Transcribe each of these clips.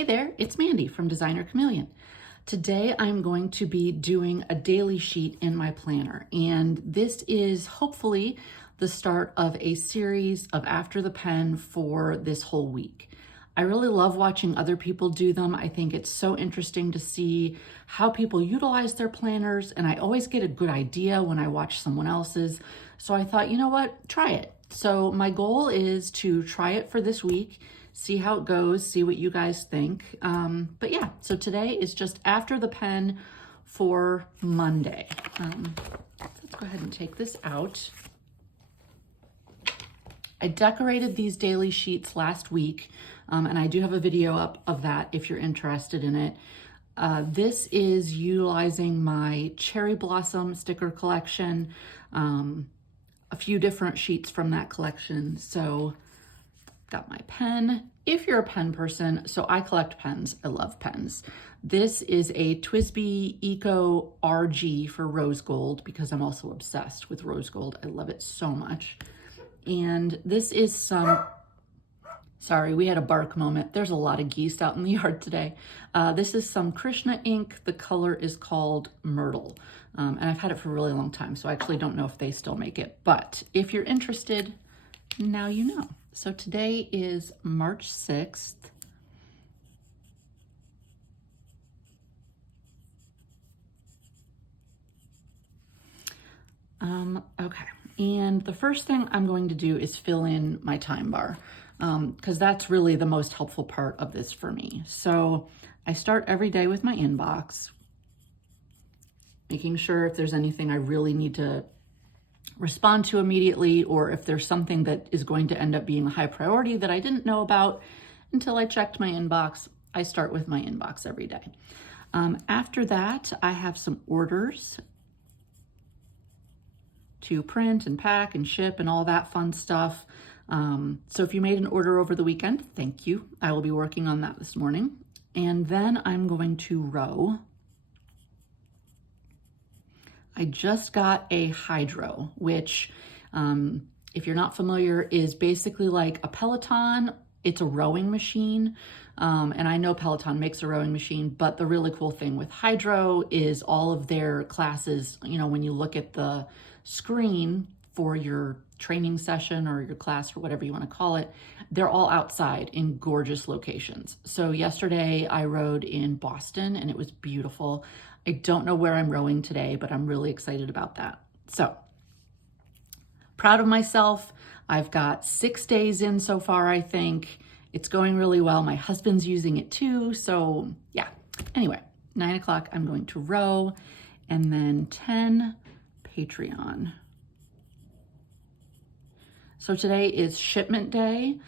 Hey there, it's Mandy from Designer Chameleon. Today I'm going to be doing a daily sheet in my planner, and this is hopefully the start of a series of After the Pen for this whole week. I really love watching other people do them. I think it's so interesting to see how people utilize their planners, and I always get a good idea when I watch someone else's. So I thought, you know what, try it. So my goal is to try it for this week, see how it goes, see what you guys think. But yeah, so today is just After the Pen for Monday. Let's go ahead and take this out. I decorated these daily sheets last week, and I do have a video up of that if you're interested in it. This is utilizing my cherry blossom sticker collection, a few different sheets from that collection. So got my pen. If you're a pen person, so I collect pens. I love pens. This is a TWSBI Eco RG for rose gold because I'm also obsessed with rose gold. I love it so much. And this is some, sorry, we had a bark moment. There's a lot of geese out in the yard today. This is some Krishna ink. The color is called Myrtle. And I've had it for a really long time, so I actually don't know if they still make it. But if you're interested, now you know. So today is March 6th. Okay, and the first thing I'm going to do is fill in my time bar, because that's really the most helpful part of this for me. So I start every day with my inbox, making sure if there's anything I really need to respond to immediately, or if there's something that is going to end up being a high priority that I didn't know about until I checked my inbox. I start with my inbox every day. After that, I have some orders to print and pack and ship and all that fun stuff. So if you made an order over the weekend, thank you. I will be working on that this morning. And then I'm going to row. I just got a hydro, which, if you're not familiar, is basically like a Peloton. It's a rowing machine. And I know Peloton makes a rowing machine, but the really cool thing with hydro is all of their classes, you know, when you look at the screen for your training session or your class or whatever you want to call it, they're all outside in gorgeous locations. So yesterday I rowed in Boston and it was beautiful. I don't know where I'm rowing today, but I'm really excited about that. So proud of myself. I've got 6 days in so far, I think. It's going really well. My husband's using it too. So yeah, anyway, 9 o'clock, I'm going to row, and then 10, Patreon. So today is shipment day.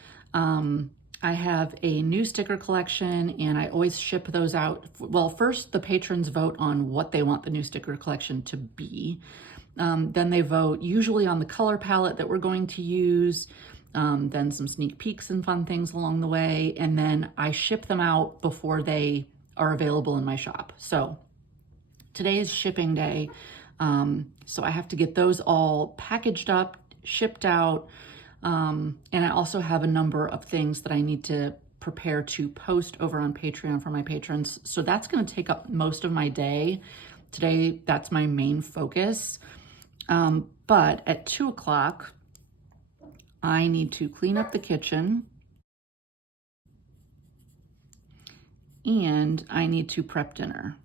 I have a new sticker collection and I always ship those out. Well, first the patrons vote on what they want the new sticker collection to be. Then they vote usually on the color palette that we're going to use, then some sneak peeks and fun things along the way. And then I ship them out before they are available in my shop. So today is shipping day. So I have to get those all packaged up, shipped out. And I also have a number of things that I need to prepare to post over on Patreon for my patrons. So that's going to take up most of my day. Today, that's my main focus. But at 2 o'clock, I need to clean up the kitchen and I need to prep dinner.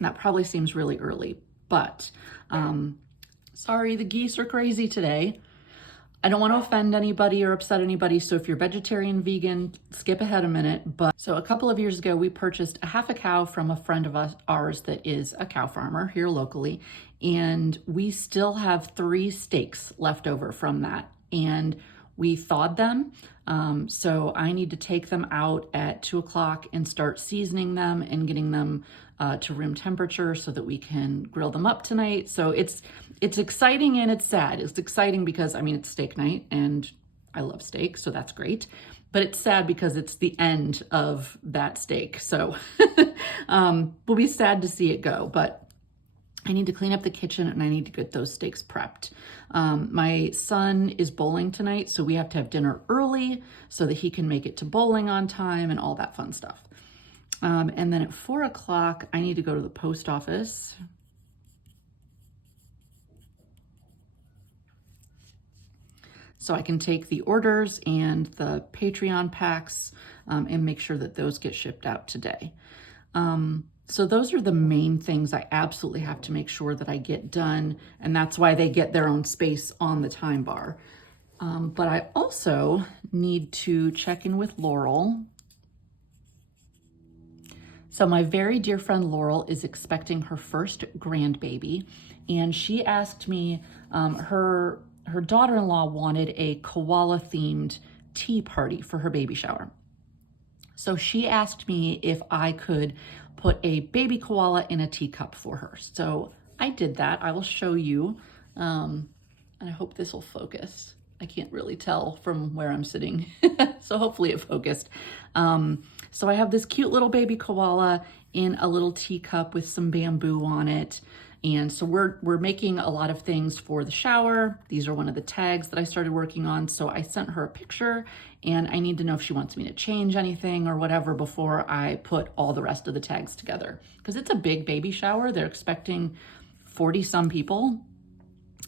That probably seems really early, but sorry, the geese are crazy today. I don't want to offend anybody or upset anybody, so if you're vegetarian, vegan, skip ahead a minute. But so a couple of years ago, we purchased a half a cow from a friend of ours that is a cow farmer here locally, and we still have 3 steaks left over from that, and we thawed them. So I need to take them out at 2 o'clock and start seasoning them and getting them to room temperature so that we can grill them up tonight. So it's exciting and it's sad. It's exciting because, I mean, it's steak night and I love steak, so that's great. But it's sad because it's the end of that steak. So we'll be sad to see it go. But I need to clean up the kitchen and I need to get those steaks prepped. My son is bowling tonight, so we have to have dinner early so that he can make it to bowling on time and all that fun stuff. And then at 4 o'clock, I need to go to the post office. So I can take the orders and the Patreon packs and make sure that those get shipped out today. So those are the main things I absolutely have to make sure that I get done, and that's why they get their own space on the time bar. But I also need to check in with Laurel. So my very dear friend Laurel is expecting her first grandbaby, and she asked me, her daughter-in-law wanted a koala-themed tea party for her baby shower. So she asked me if I could put a baby koala in a teacup for her. So I did that. I will show you, and I hope this will focus. I can't really tell from where I'm sitting, so hopefully it focused. So I have this cute little baby koala in a little teacup with some bamboo on it. And so we're making a lot of things for the shower. These are one of the tags that I started working on. So I sent her a picture and I need to know if she wants me to change anything or whatever before I put all the rest of the tags together. Because it's a big baby shower. They're expecting 40 some people.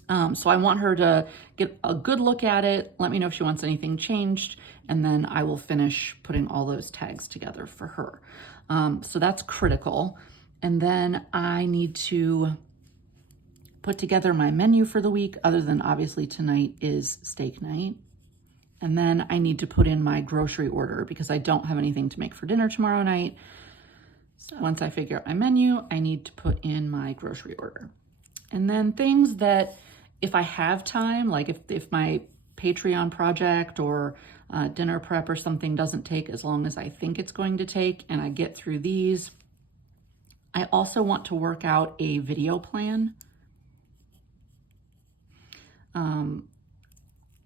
So I want her to get a good look at it, let me know if she wants anything changed, and then I will finish putting all those tags together for her. So that's critical. And then I need to put together my menu for the week, other than obviously tonight is steak night. And then I need to put in my grocery order because I don't have anything to make for dinner tomorrow night. So once I figure out my menu, I need to put in my grocery order. And then things that if I have time, like if my Patreon project or dinner prep or something doesn't take as long as I think it's going to take and I get through these, I also want to work out a video plan.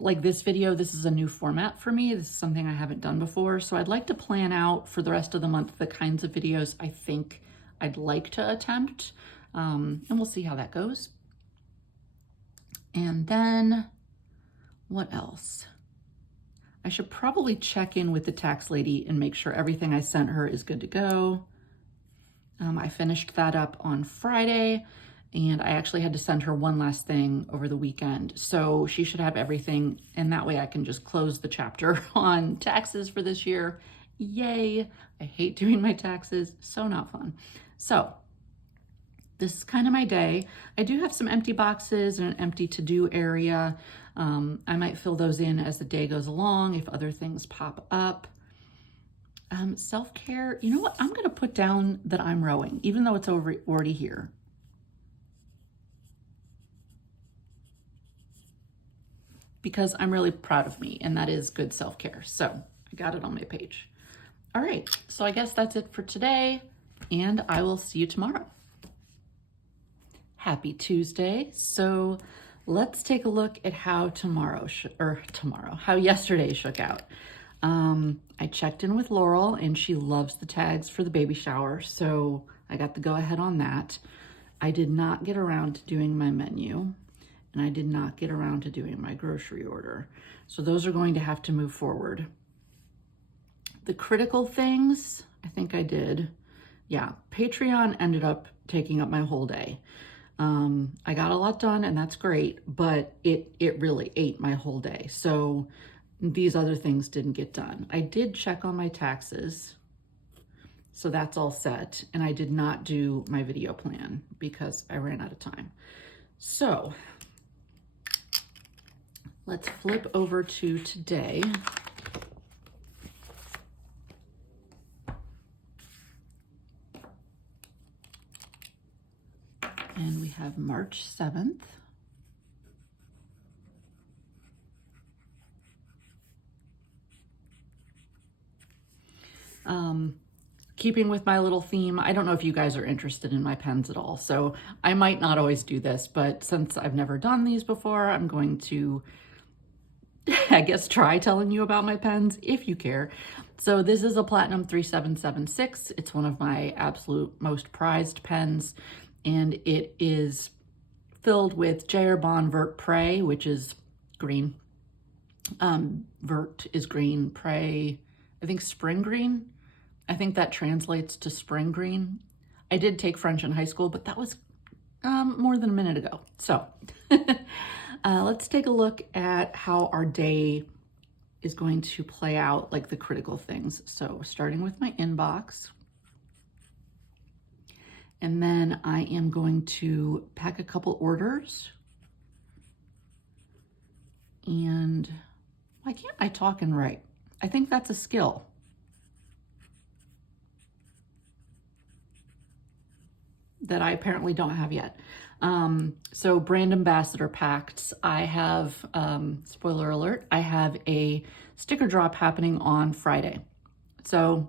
Like this video, this is a new format for me. This is something I haven't done before. So I'd like to plan out for the rest of the month the kinds of videos I think I'd like to attempt. And we'll see how that goes. And then what else? I should probably check in with the tax lady and make sure everything I sent her is good to go. I finished that up on Friday, and I actually had to send her one last thing over the weekend. So she should have everything, and that way I can just close the chapter on taxes for this year. Yay! I hate doing my taxes, so not fun. So this is kind of my day. I do have some empty boxes and an empty to-do area. I might fill those in as the day goes along if other things pop up. Self-care, you know what? I'm gonna put down that I'm rowing, even though it's already here. Because I'm really proud of me, and that is good self-care. So I got it on my page. All right, so I guess that's it for today, and I will see you tomorrow. Happy Tuesday. So let's take a look at how how yesterday shook out. I checked in with Laurel and she loves the tags for the baby shower, so I got the go ahead on that. I did not get around to doing my menu, and I did not get around to doing my grocery order. So those are going to have to move forward. The critical things, I think I did. Yeah, Patreon ended up taking up my whole day. I got a lot done and that's great, but it really ate my whole day. So these other things didn't get done. I did check on my taxes, so that's all set. And I did not do my video plan because I ran out of time. So let's flip over to today. And we have March 7th. Keeping with my little theme, I don't know if you guys are interested in my pens at all, so I might not always do this, but since I've never done these before, I'm going to, I guess, try telling you about my pens if you care. So this is a Platinum 3776. It's one of my absolute most prized pens, and it is filled with J.R. Bond Vert Prey, which is green. Vert is green, Prey, I think spring green. I think that translates to spring green. I did take French in high school, but that was more than a minute ago. So let's take a look at how our day is going to play out, like the critical things. So starting with my inbox, and then I am going to pack a couple orders. And why can't I talk and write? I think that's a skill. That I apparently don't have yet. So brand ambassador packs. I have, spoiler alert, I have a sticker drop happening on Friday. So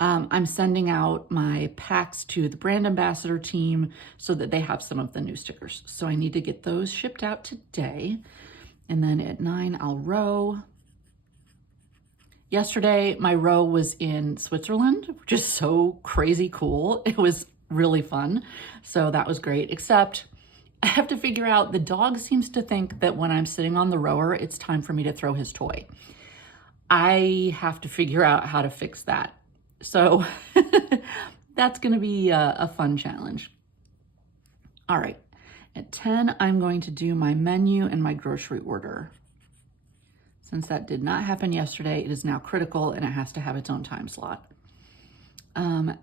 I'm sending out my packs to the brand ambassador team so that they have some of the new stickers. So I need to get those shipped out today. And then at 9, I'll row. Yesterday, my row was in Switzerland, which is so crazy cool. It was really fun. So that was great, except I have to figure out, the dog seems to think that when I'm sitting on the rower, it's time for me to throw his toy. I have to figure out how to fix that. So that's going to be a fun challenge. All right. At 10, I'm going to do my menu and my grocery order. Since that did not happen yesterday, it is now critical and it has to have its own time slot.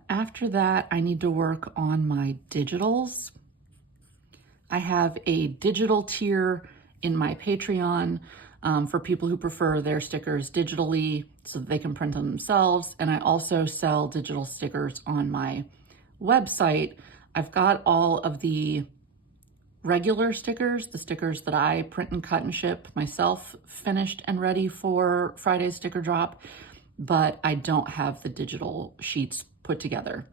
After that, I need to work on my digitals. I have a digital tier in my Patreon for people who prefer their stickers digitally so that they can print them themselves. And I also sell digital stickers on my website. I've got all of the regular stickers, the stickers that I print and cut and ship myself, finished and ready for Friday's sticker drop, but I don't have the digital sheets put together.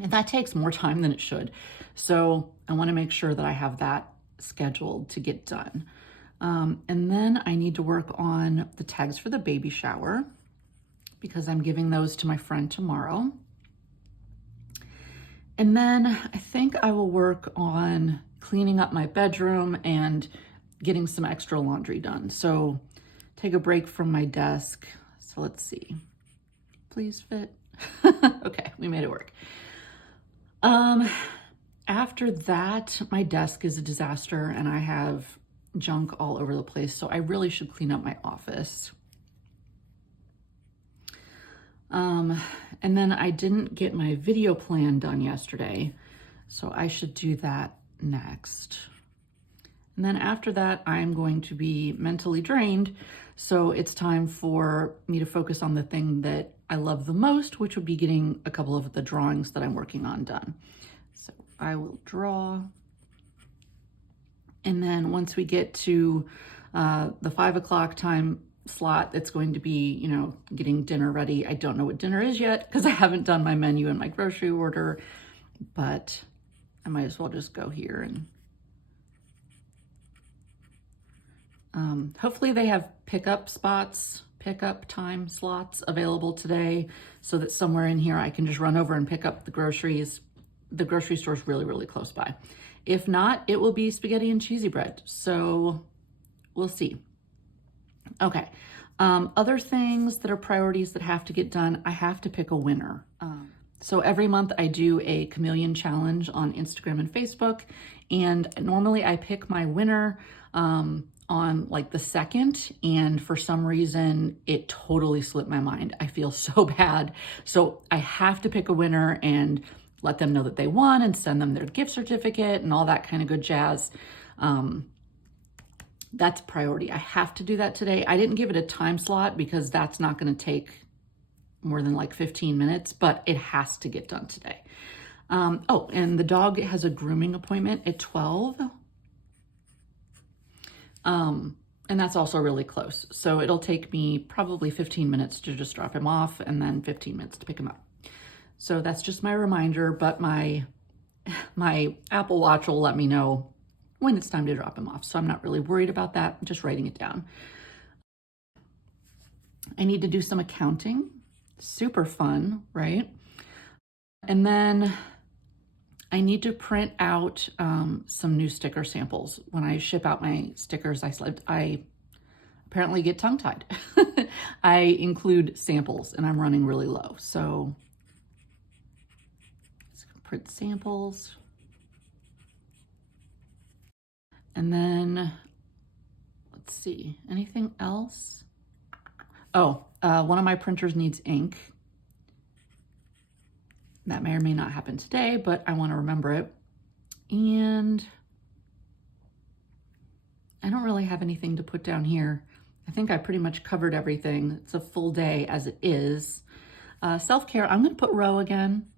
And that takes more time than it should. So I want to make sure that I have that scheduled to get done. And then I need to work on the tags for the baby shower because I'm giving those to my friend tomorrow. And then I think I will work on cleaning up my bedroom and getting some extra laundry done. So take a break from my desk. So let's see. Please fit. Okay, we made it work. After that, my desk is a disaster and I have junk all over the place. So I really should clean up my office. And then I didn't get my video plan done yesterday, so I should do that next. And then after that, I'm going to be mentally drained, so it's time for me to focus on the thing that I love the most, which would be getting a couple of the drawings that I'm working on done. So I will draw. And then once we get to the 5 o'clock time slot, it's going to be, you know, getting dinner ready. I don't know what dinner is yet because I haven't done my menu and my grocery order, but I might as well just go here and hopefully they have pickup time slots available today so that somewhere in here I can just run over and pick up the groceries. The grocery store is really, really close by. If not, it will be spaghetti and cheesy bread. So we'll see. Okay. Other things that are priorities that have to get done, I have to pick a winner. So every month I do a chameleon challenge on Instagram and Facebook, and normally I pick my winner on like the 2nd, and for some reason it totally slipped my mind. I feel so bad. So I have to pick a winner and let them know that they won and send them their gift certificate and all that kind of good jazz. That's priority. I have to do that today. I didn't give it a time slot because that's not going to take more than like 15 minutes, but it has to get done today. Oh, and the dog has a grooming appointment at 12. And that's also really close. So it'll take me probably 15 minutes to just drop him off and then 15 minutes to pick him up. So that's just my reminder, but my Apple Watch will let me know when it's time to drop him off. So I'm not really worried about that. I'm just writing it down. I need to do some accounting. Super fun, right? And then I need to print out some new sticker samples. When I ship out my stickers, I apparently get tongue-tied. I include samples and I'm running really low. So let's print samples. And then, let's see, anything else? Oh, one of my printers needs ink. That may or may not happen today, but I want to remember it. And I don't really have anything to put down here. I think I pretty much covered everything. It's a full day as it is. Self-care, I'm going to put row again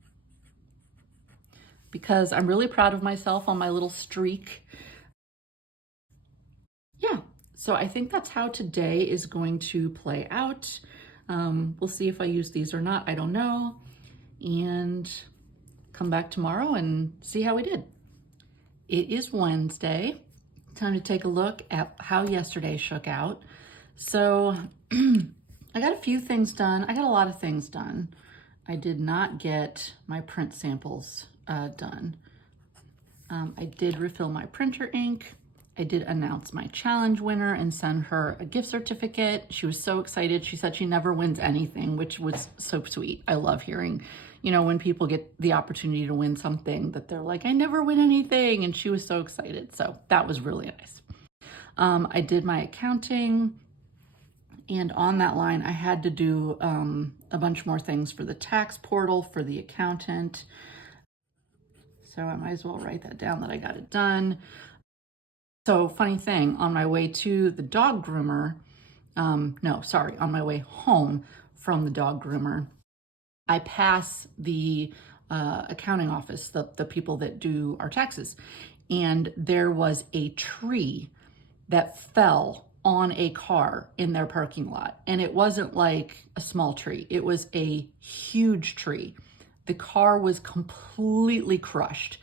because I'm really proud of myself on my little streak. Yeah, so I think that's how today is going to play out. We'll see if I use these or not. I don't know. And come back tomorrow and see how we did. It is Wednesday. Time to take a look at how yesterday shook out. So I got a few things done. I got a lot of things done. I did not get my print samples done. I did refill my printer ink. I did announce my challenge winner and send her a gift certificate. She was so excited. She said she never wins anything, which was so sweet. I love hearing, you know, when people get the opportunity to win something that they're like, I never win anything. And she was so excited. So that was really nice. I did my accounting. And on that line, I had to do a bunch more things for the tax portal, for the accountant. So I might as well write that down that I got it done. So funny thing, on my way to the dog groomer, on my way home from the dog groomer, I pass the accounting office, the people that do our taxes, and there was a tree that fell on a car in their parking lot. And it wasn't like a small tree, it was a huge tree. The car was completely crushed.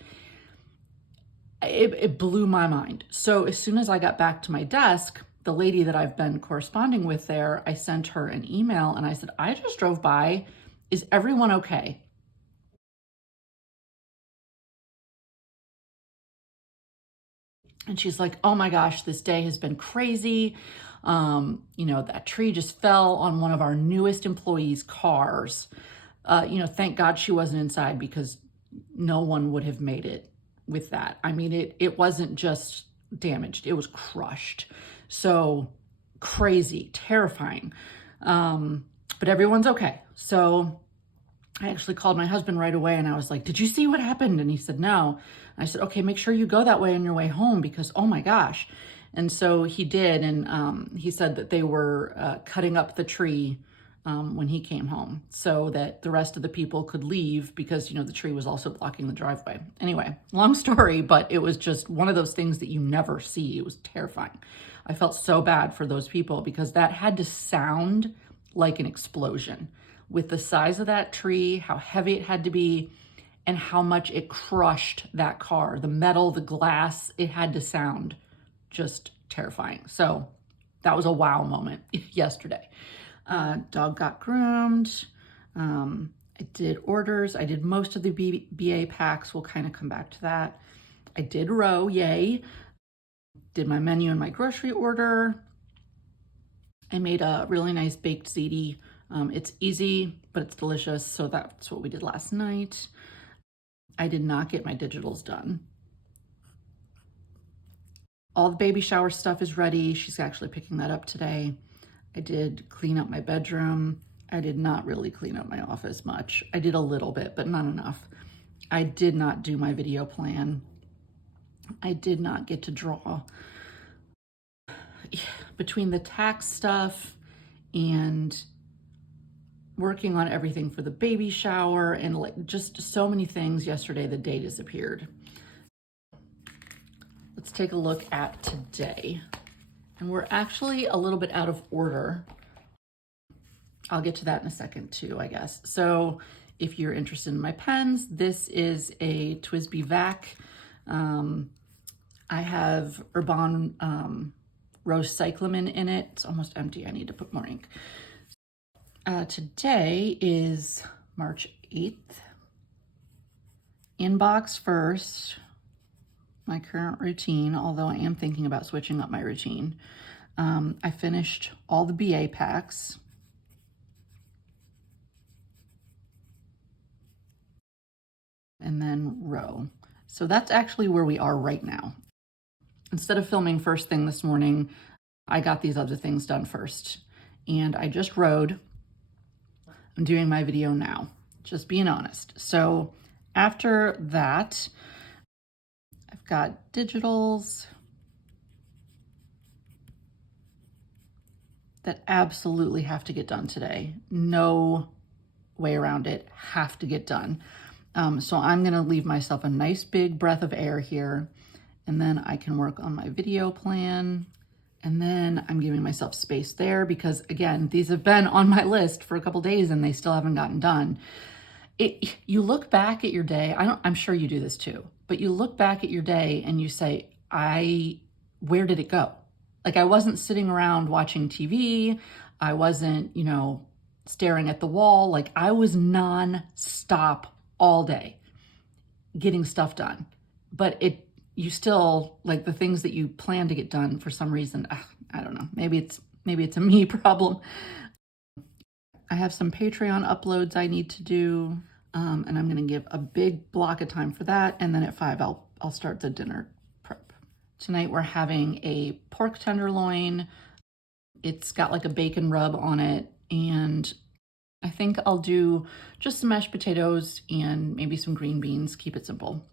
It blew my mind. So as soon as I got back to my desk, the lady that I've been corresponding with there, I sent her an email and I said, I just drove by. Is everyone okay? And she's like, oh my gosh, this day has been crazy. You know, that tree just fell on one of our newest employees' cars. You know, thank God she wasn't inside because no one would have made it with that. I mean, it wasn't just damaged, it was crushed. So crazy, terrifying. But everyone's okay. So I actually called my husband right away and I was like, did you see what happened? And he said, no. And I said, okay, make sure you go that way on your way home because, oh my gosh. And so he did. And he said that they were cutting up the tree when he came home so that the rest of the people could leave because, you know, the tree was also blocking the driveway. Anyway, long story, but it was just one of those things that you never see. It was terrifying. I felt so bad for those people because that had to sound like an explosion with the size of that tree, how heavy it had to be, and how much it crushed that car. The metal, the glass, it had to sound just terrifying. So that was a wow moment yesterday. Dog got groomed. I did orders. I did most of the BA packs. We'll kind of come back to that. I did row, yay. Did my menu and my grocery order. I made a really nice baked ziti. It's easy, but it's delicious. So that's what we did last night. I did not get my digitals done. All the baby shower stuff is ready. She's actually picking that up today. I did clean up my bedroom. I did not really clean up my office much. I did a little bit, but not enough. I did not do my video plan. I did not get to draw. Between the tax stuff and working on everything for the baby shower and like just so many things yesterday, the day disappeared. Let's take a look at today. And we're actually a little bit out of order. I'll get to that in a second too, I guess. So if you're interested in my pens, this is a TWSBI Vac. I have Urban Rose Cyclamen in it. It's almost empty. I need to put more ink. Today is March 8th. Inbox first, my current routine, although I am thinking about switching up my routine. I finished all the BA packs. And then row. So that's actually where we are right now. Instead of filming first thing this morning, I got these other things done first. And I just rowed. I'm doing my video now, just being honest. So after that, I've got digitals that absolutely have to get done today. No way around it, have to get done. So I'm gonna leave myself a nice big breath of air here, and then I can work on my video plan. And then I'm giving myself space there because, again, these have been on my list for a couple days and they still haven't gotten done. You look back at your day, I'm sure you do this too, but you look back at your day and you say, where did it go? Like, I wasn't sitting around watching TV. I wasn't, staring at the wall. Like, I was non-stop all day getting stuff done. But you still, like, the things that you plan to get done for some reason, I don't know, maybe it's a me problem. I have some Patreon uploads I need to do, and I'm gonna give a big block of time for that, and then at 5 I'll start the dinner prep. Tonight we're having a pork tenderloin. It's got like a bacon rub on it, and I think I'll do just some mashed potatoes and maybe some green beans, keep it simple.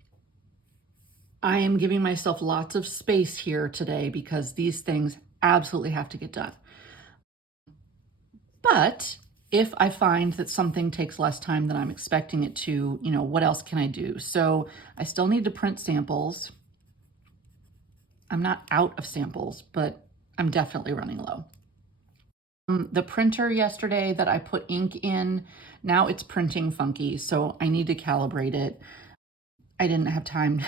I am giving myself lots of space here today because these things absolutely have to get done. But if I find that something takes less time than I'm expecting it to, what else can I do? So I still need to print samples. I'm not out of samples, but I'm definitely running low. The printer yesterday that I put ink in, now it's printing funky, so I need to calibrate it. I didn't have time,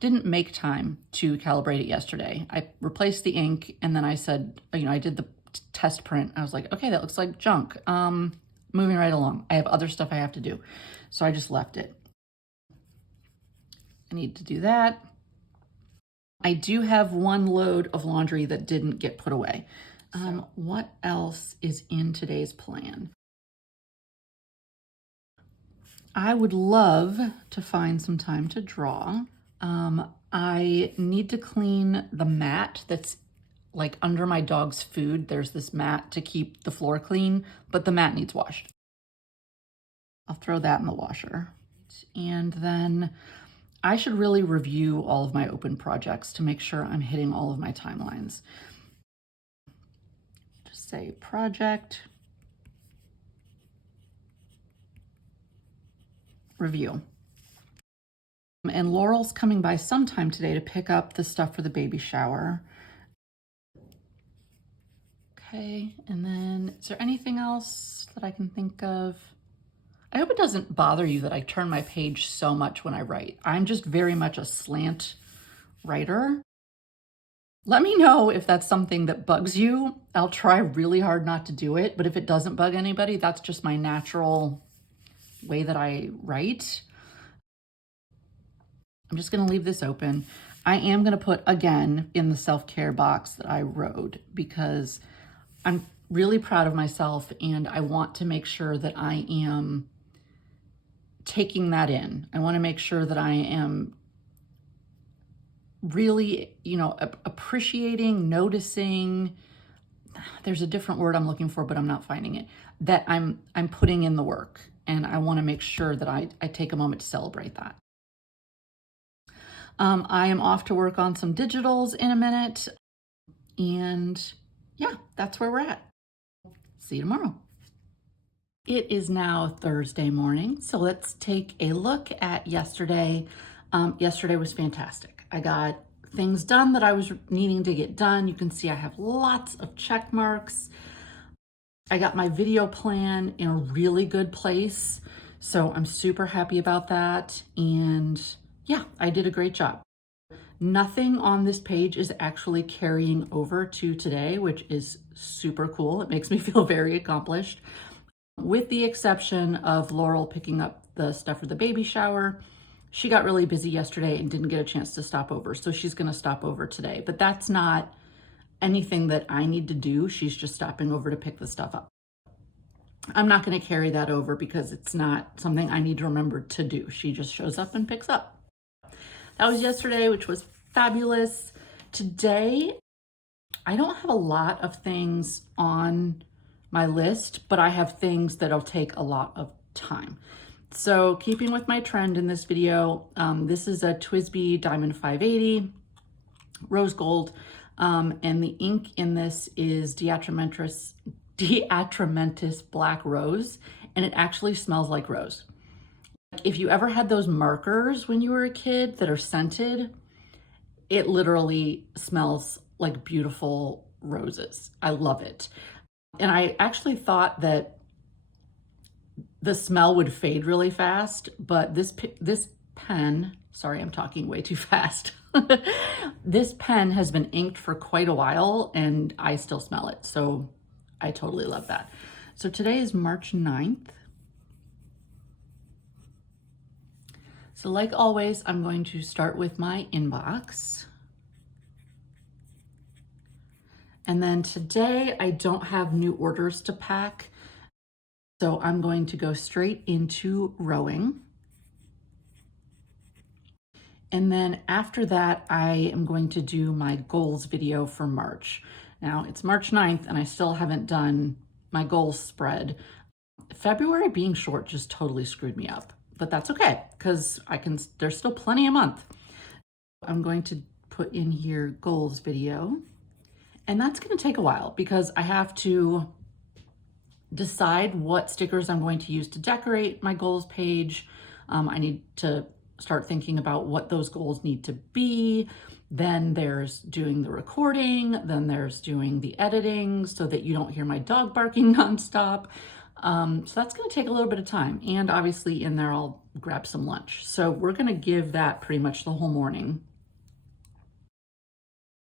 didn't make time to calibrate it yesterday. I replaced the ink and then I said, I did the test print. I was like, okay, that looks like junk. Moving right along. I have other stuff I have to do. So I just left it. I need to do that. I do have one load of laundry that didn't get put away. What else is in today's plan? I would love to find some time to draw. I need to clean the mat that's like under my dog's food. There's this mat to keep the floor clean, but the mat needs washed. I'll throw that in the washer. And then I should really review all of my open projects to make sure I'm hitting all of my timelines. Just say project, review. And Laurel's coming by sometime today to pick up the stuff for the baby shower. Okay, and then is there anything else that I can think of? I hope it doesn't bother you that I turn my page so much when I write. I'm just very much a slant writer. Let me know if that's something that bugs you. I'll try really hard not to do it, but if it doesn't bug anybody, that's just my natural way that I write. I'm just gonna leave this open. I am gonna put again in the self-care box that I wrote because I'm really proud of myself and I want to make sure that I am taking that in. I wanna make sure that I am really, appreciating, noticing, there's a different word I'm looking for, but I'm not finding it, that I'm putting in the work. And I wanna make sure that I take a moment to celebrate that. I am off to work on some digitals in a minute. And yeah, that's where we're at. See you tomorrow. It is now Thursday morning, so let's take a look at yesterday. Yesterday was fantastic. I got things done that I was needing to get done. You can see I have lots of check marks. I got my video plan in a really good place, so I'm super happy about that. And yeah, I did a great job. Nothing on this page is actually carrying over to today, which is super cool. It makes me feel very accomplished. with the exception of Laurel picking up the stuff for the baby shower. She got really busy yesterday and didn't get a chance to stop over, so she's going to stop over today. But that's not anything that I need to do. She's just stopping over to pick the stuff up. I'm not going to carry that over because it's not something I need to remember to do. She just shows up and picks up. That was yesterday, which was fabulous. Today, I don't have a lot of things on my list, but I have things that'll take a lot of time. So keeping with my trend in this video, this is a TWSBI Diamond 580 rose gold, and the ink in this is Diatramentis Black Rose, and it actually smells like rose. If you ever had those markers when you were a kid that are scented, it literally smells like beautiful roses. I love it. And I actually thought that the smell would fade really fast, but this pen, sorry, I'm talking way too fast. This pen has been inked for quite a while and I still smell it. So I totally love that. So today is March 9th. So like always, I'm going to start with my inbox. And then today I don't have new orders to pack. So I'm going to go straight into rowing. And then after that, I am going to do my goals video for March. Now it's March 9th and I still haven't done my goals spread. February being short just totally screwed me up, but that's okay because there's still plenty a month. I'm going to put in here goals video, and that's going to take a while because I have to decide what stickers I'm going to use to decorate my goals page. I need to start thinking about what those goals need to be. Then there's doing the recording, then there's doing the editing so that you don't hear my dog barking nonstop. So that's going to take a little bit of time. And obviously in there, I'll grab some lunch. So we're going to give that pretty much the whole morning.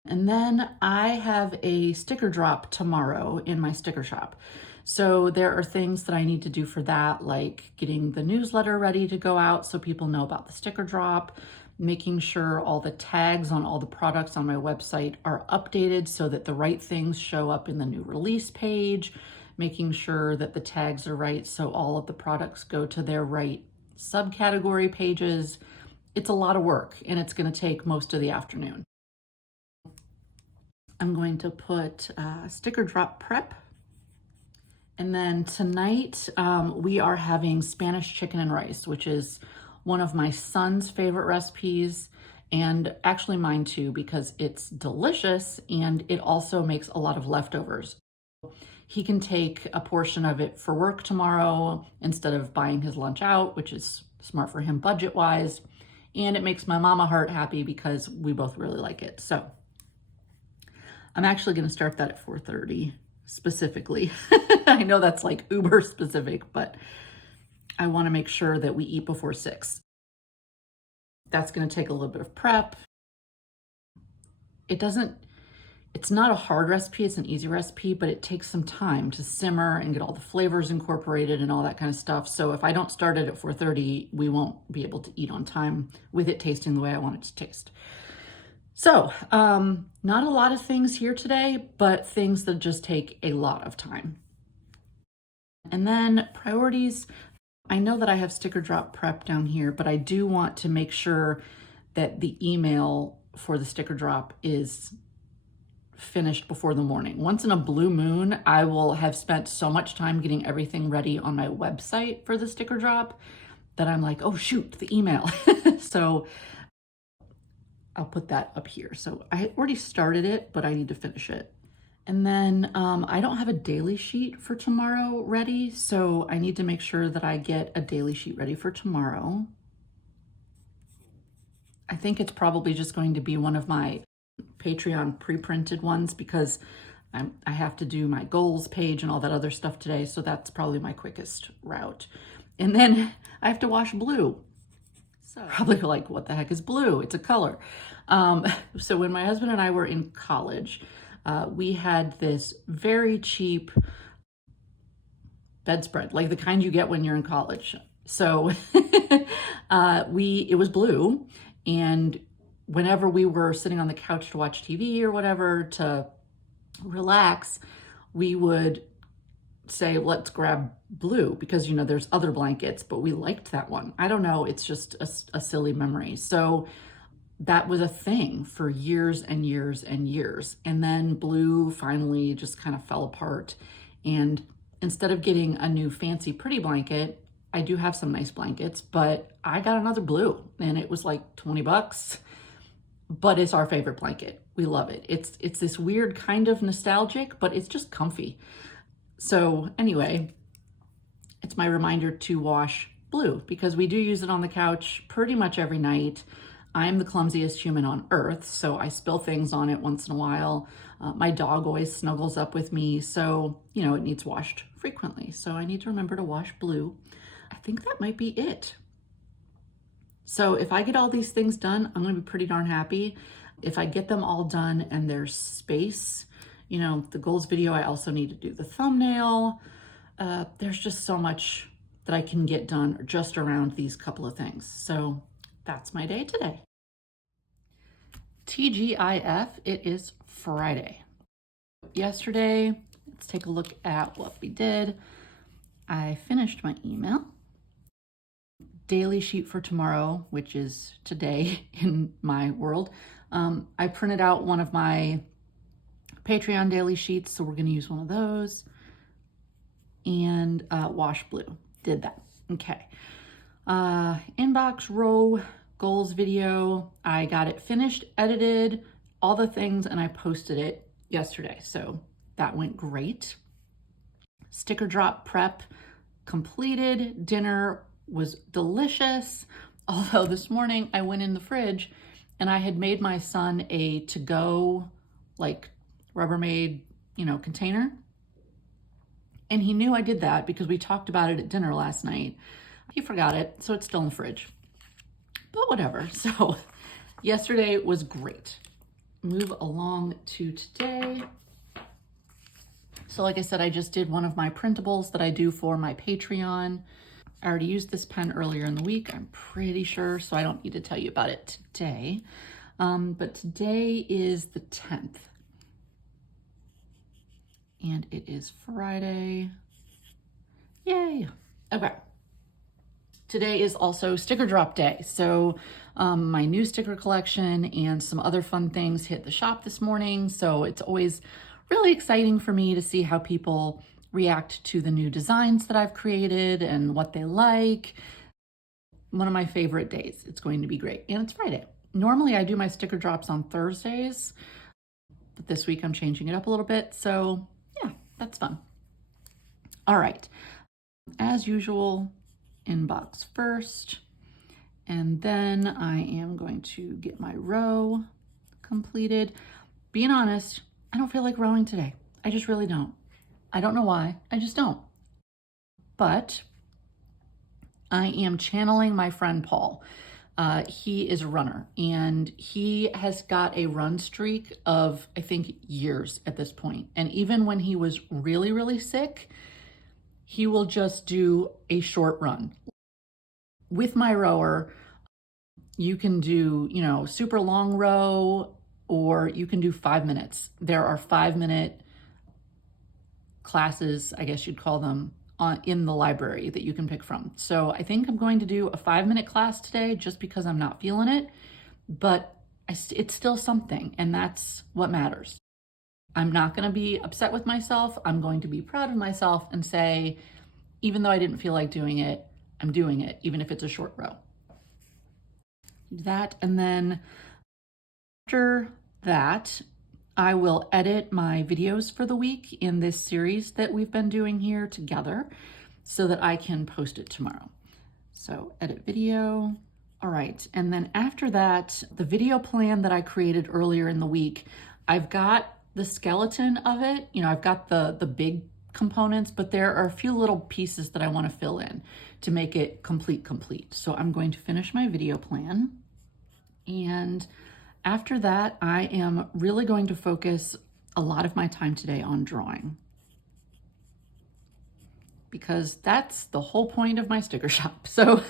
And then I have a sticker drop tomorrow in my sticker shop. So there are things that I need to do for that, like getting the newsletter ready to go out so people know about the sticker drop, making sure all the tags on all the products on my website are updated so that the right things show up in the new release page, making sure that the tags are right so all of the products go to their right subcategory pages. It's a lot of work and it's going to take most of the afternoon. I'm going to put sticker drop prep. And then tonight we are having Spanish chicken and rice, which is one of my son's favorite recipes, and actually mine too, because it's delicious and it also makes a lot of leftovers. He can take a portion of it for work tomorrow instead of buying his lunch out, which is smart for him budget-wise. And it makes my mama heart happy because we both really like it. So I'm actually going to start that at 4:30 specifically. I know that's like uber specific, but I want to make sure that we eat before 6. That's going to take a little bit of prep. It's not a hard recipe, it's an easy recipe, but it takes some time to simmer and get all the flavors incorporated and all that kind of stuff. So if I don't start it at 4:30, we won't be able to eat on time with it tasting the way I want it to taste. So, not a lot of things here today, but things that just take a lot of time. And then priorities. I know that I have sticker drop prep down here, but I do want to make sure that the email for the sticker drop is finished before the morning. Once in a blue moon, I will have spent so much time getting everything ready on my website for the sticker drop that I'm like, oh shoot, the email. So I'll put that up here. So I already started it, but I need to finish it. And then I don't have a daily sheet for tomorrow ready, so I need to make sure that I get a daily sheet ready for tomorrow. I think it's probably just going to be one of my Patreon pre-printed ones because I have to do my goals page and all that other stuff today, so that's probably my quickest route. And then I have to wash blue. So probably like, what the heck is blue? It's a color. So when my husband and I were in college, we had this very cheap bedspread, like the kind you get when you're in college. So it was blue, and whenever we were sitting on the couch to watch TV or whatever to relax, we would say, let's grab blue, because, you know, there's other blankets, but we liked that one. I don't know, it's just a silly memory. So that was a thing for years and years and years. And then blue finally just kind of fell apart. And instead of getting a new fancy pretty blanket, I do have some nice blankets, but I got another blue, and it was like 20 bucks, but it's our favorite blanket. We love it. It's this weird kind of nostalgic, but it's just comfy. So anyway, it's my reminder to wash blue, because we do use it on the couch pretty much every night. I'm the clumsiest human on earth, so I spill things on it once in a while. My dog always snuggles up with me, so, you know, it needs washed frequently. So I need to remember to wash blue. I think that might be it. So if I get all these things done, I'm gonna be pretty darn happy. If I get them all done and there's space, you know, the goals video, I also need to do the thumbnail. There's just so much that I can get done just around these couple of things. So that's my day today. TGIF, it is Friday. Yesterday, let's take a look at what we did. I finished my email. Daily sheet for tomorrow, which is today in my world. I printed out one of my Patreon daily sheets, so we're gonna use one of those. And wash blue, did that, okay. Inbox row goals video, I got it finished, edited, all the things, and I posted it yesterday, so that went great. Sticker drop prep completed. Dinner was delicious, although this morning I went in the fridge and I had made my son a to-go, like, Rubbermaid, you know, container. And he knew I did that because we talked about it at dinner last night. He forgot it, so it's still in the fridge. But whatever. So yesterday was great. Move along to today. So like I said, I just did one of my printables that I do for my Patreon. I already used this pen earlier in the week, I'm pretty sure, so I don't need to tell you about it today. But today is the 10th. And it is Friday. Yay. Okay. Today is also sticker drop day. So my new sticker collection and some other fun things hit the shop this morning. So it's always really exciting for me to see how people react to the new designs that I've created and what they like. One of my favorite days. It's going to be great. And it's Friday. Normally I do my sticker drops on Thursdays, but this week I'm changing it up a little bit. So yeah, that's fun. All right. As usual, inbox first, and then I am going to get my row completed. Being honest, I don't feel like rowing today. I just really don't. I don't know why, I just don't. But I am channeling my friend Paul. He is a runner, and he has got a run streak of, I think, years at this point. And even when he was really, really sick, he will just do a short run. With my rower, you can do, you know, super long row, or you can do 5 minutes. There are 5-minute classes, I guess you'd call them, in the library that you can pick from. So I think I'm going to do a 5-minute class today just because I'm not feeling it, but it's still something, and that's what matters. I'm not going to be upset with myself. I'm going to be proud of myself and say, even though I didn't feel like doing it, I'm doing it, even if it's a short row. That, and then after that, I will edit my videos for the week in this series that we've been doing here together so that I can post it tomorrow. So edit video. All right, and then after that, the video plan that I created earlier in the week, I've got the skeleton of it. You know, I've got the big components, but there are a few little pieces that I want to fill in to make it complete. So I'm going to finish my video plan. And after that, I am really going to focus a lot of my time today on drawing. because that's the whole point of my sticker shop. So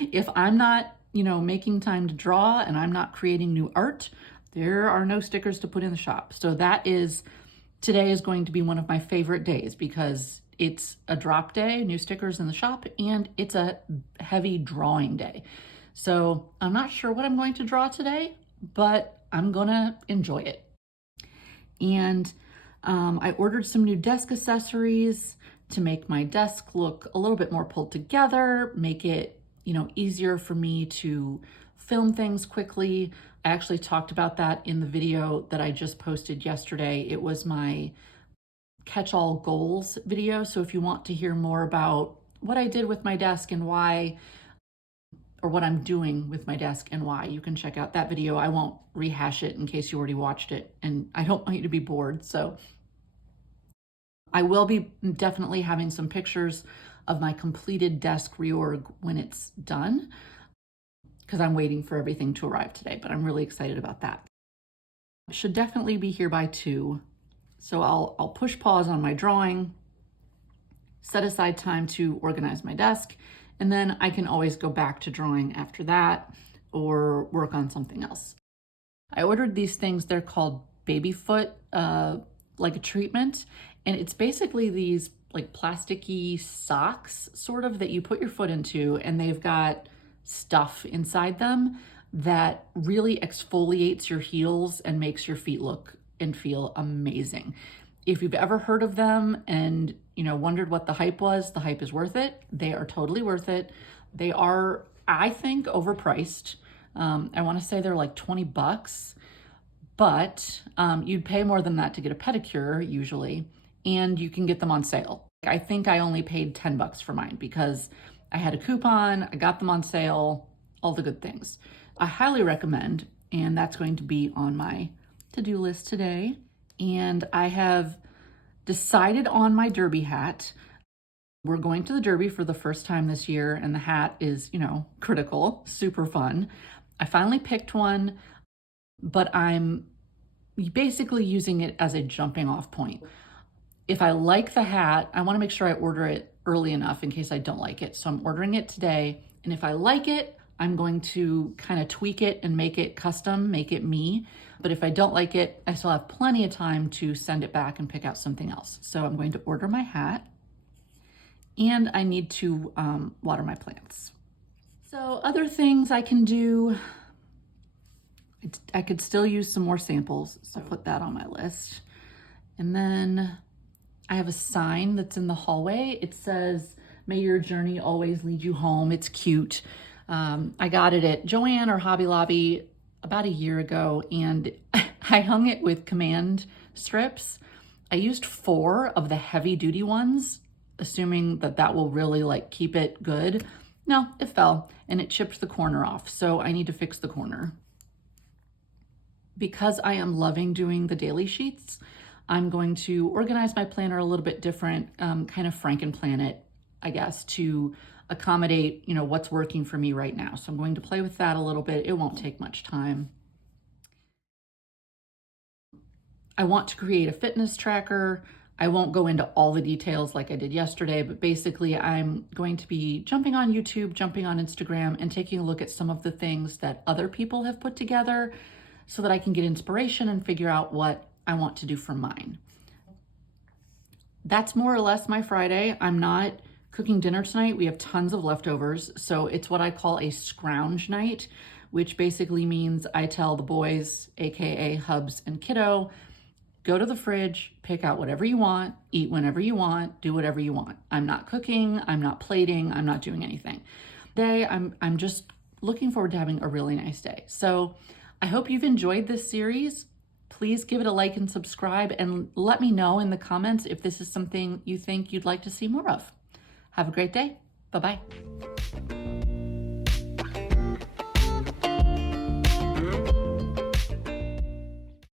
if I'm not, making time to draw and I'm not creating new art, there are no stickers to put in the shop. So today is going to be one of my favorite days because it's a drop day, new stickers in the shop, and it's a heavy drawing day. So I'm not sure what I'm going to draw today, but I'm gonna enjoy it. And I ordered some new desk accessories to make my desk look a little bit more pulled together, make it, easier for me to film things quickly. I actually talked about that in the video that I just posted yesterday. It was my catch-all goals video. So if you want to hear more about what I did with my desk and why, or what I'm doing with my desk and why, you can check out that video. I won't rehash it in case you already watched it, and I don't want you to be bored. So I will be definitely having some pictures of my completed desk reorg when it's done, because I'm waiting for everything to arrive today, but I'm really excited about that. Should definitely be here by 2. So I'll push pause on my drawing, set aside time to organize my desk, and then I can always go back to drawing after that or work on something else. I ordered these things. They're called baby foot, like a treatment. And it's basically these like plasticky socks sort of that you put your foot into, and they've got stuff inside them that really exfoliates your heels and makes your feet look and feel amazing. If you've ever heard of them and wondered what the hype was, the hype is worth it. They are totally worth it. They are, I think, overpriced. I want to say they're like $20, but you'd pay more than that to get a pedicure usually, and you can get them on sale. I think I only paid $10 for mine because I had a coupon, I got them on sale, all the good things. I highly recommend, and that's going to be on my to-do list today. And I have decided on my derby hat. We're going to the derby for the first time this year, and the hat is, critical, super fun. I finally picked one, but I'm basically using it as a jumping off point. If I like the hat, I want to make sure I order it early enough in case I don't like it. So I'm ordering it today. And if I like it, I'm going to kind of tweak it and make it custom, make it me. But if I don't like it, I still have plenty of time to send it back and pick out something else. So I'm going to order my hat, and I need to water my plants. So other things I can do, I could still use some more samples. So I'll put that on my list. And then I have a sign that's in the hallway. It says, "May your journey always lead you home." It's cute. I got it at Joann or Hobby Lobby about a year ago, and I hung it with command strips. I used 4 of the heavy duty ones, assuming that will really keep it good. No, it fell and it chipped the corner off. So I need to fix the corner. Because I am loving doing the daily sheets, I'm going to organize my planner a little bit different, kind of Frankenplan it, I guess, to accommodate, what's working for me right now. So I'm going to play with that a little bit. It won't take much time. I want to create a fitness tracker. I won't go into all the details like I did yesterday, but basically I'm going to be jumping on YouTube, jumping on Instagram, and taking a look at some of the things that other people have put together so that I can get inspiration and figure out what I want to do for mine. That's more or less my Friday. I'm not cooking dinner tonight. We have tons of leftovers. So it's what I call a scrounge night, which basically means I tell the boys, AKA Hubs and Kiddo, go to the fridge, pick out whatever you want, eat whenever you want, do whatever you want. I'm not cooking, I'm not plating, I'm not doing anything. Today, I'm just looking forward to having a really nice day. So I hope you've enjoyed this series. Please give it a like and subscribe, and let me know in the comments if this is something you think you'd like to see more of. Have a great day. Bye-bye.